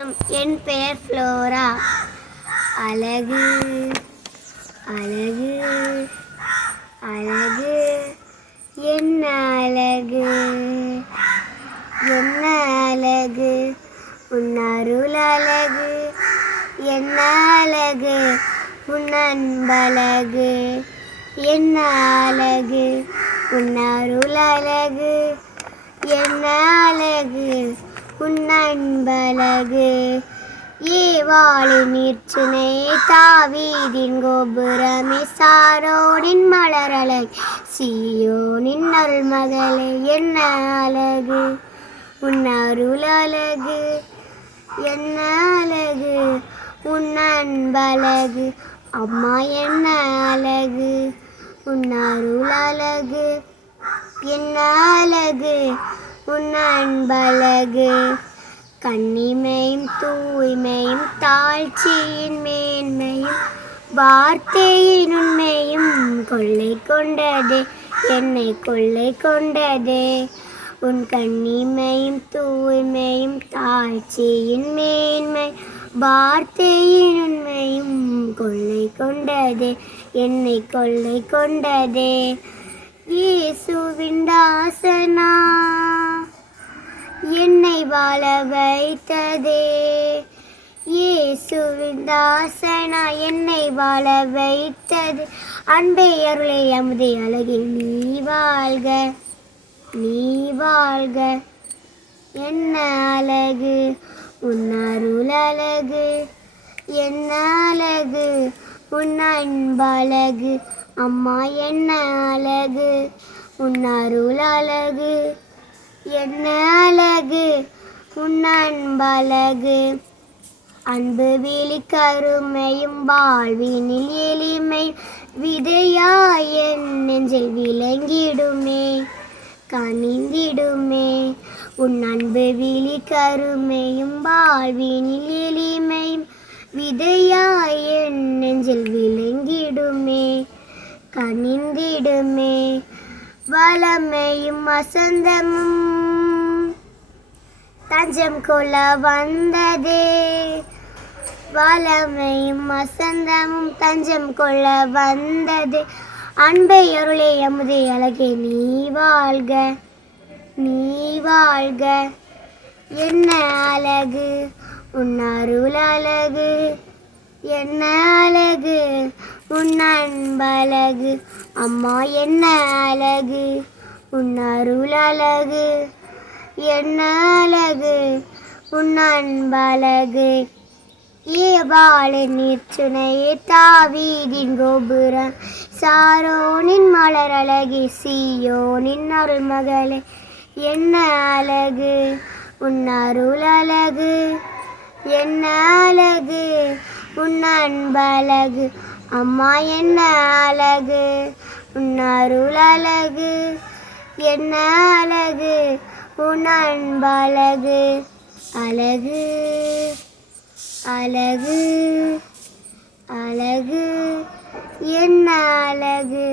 என் பெயர் ஃப்ளோரா. அழகு அழகு அழகு என்ன அழகு என்ன அழகு உன் அருள் அழகு என்ன அழகு உன் அன்பழகு என்ன அழகு உன் அருள் அழகு என்ன அழகு உன் அன்பழகு. ஏவாளின் நீர்ச்சுனை தாவீதின் கோபுரமே சாரோனின் மலரழகு சீயோனின் அருள்மகளே என்ன அழகு உன் அருள் அழகு என்ன அழகு உன் அன்பழகு. அம்மா என்ன அழகு உன் அருள் அழகு என்ன அழகு உன் அன்பழகு. கண்ணிமையும் தூய்மையும் தாழ்ச்சியின் மேன்மையும் வார்த்தையின் உண்மையும் கொள்ளை கொண்டதே என்னை கொள்ளை கொண்டதே. உன் கண்ணிமையும் தூய்மையும் தாழ்ச்சியின் மேன்மை வார்த்தையின் உண்மையும் கொள்ளை கொண்டதே என்னை கொள்ளை கொண்டதே. இயேசுவின் தாசனா என்னை வாழ வைத்ததே இயேசுவின் தாசனா என்னை வாழ வைத்தது அன்பே அருளே அமுதே அழகே நீ வாழ்க நீ வாழ்க என்ன அழகு உன் அருள் அழகு என்ன அழகு உன் அன்பழகு. அம்மா என்ன அழகு உன் அருள் அழகு என்ன அழகு உன் அன்பழகு. அன்பு விழி கருமையும் வாழ்வினில் எளிமை விதையாய் என் நெஞ்சில் விளங்கிடுமே கனிந்திடுமே. உன் அன்பு விழி கருமையும் வாழ்வினில் எளிமையும் விதையாய் என் நெஞ்சில் விளங்கிடுமே கனிந்திடுமே. வளமையும் வசந்தமும் தஞ்சம் கொள்ள வந்ததே வளமையும் வசந்தமும் தஞ்சம் கொள்ள வந்தது அன்பை அருளே அமுதே அழகே நீ வாழ்க நீ வாழ்க என்ன அழகு உன் அருள் அழகு என்ன அழகு உன் அன்பழகு. அம்மா என்ன அழகு உன் அருள் அழகு என்ன அழகு உன் அன்பழகு. ஏவாளின் நீர்ச்சுனையே தாவீதின் கோபுரம் சாரோனின் மலரழகே சீயோனின் அருள்மகளே என்ன அழகு உன் அருள் அழகு என்ன அழகு உன் அன்பழகு. அம்மா என்ன அழகு உன் அருள் அழகு என்ன அழகு உன் அன்பழகு. அழகு அழகு அழகு என்ன அழகு.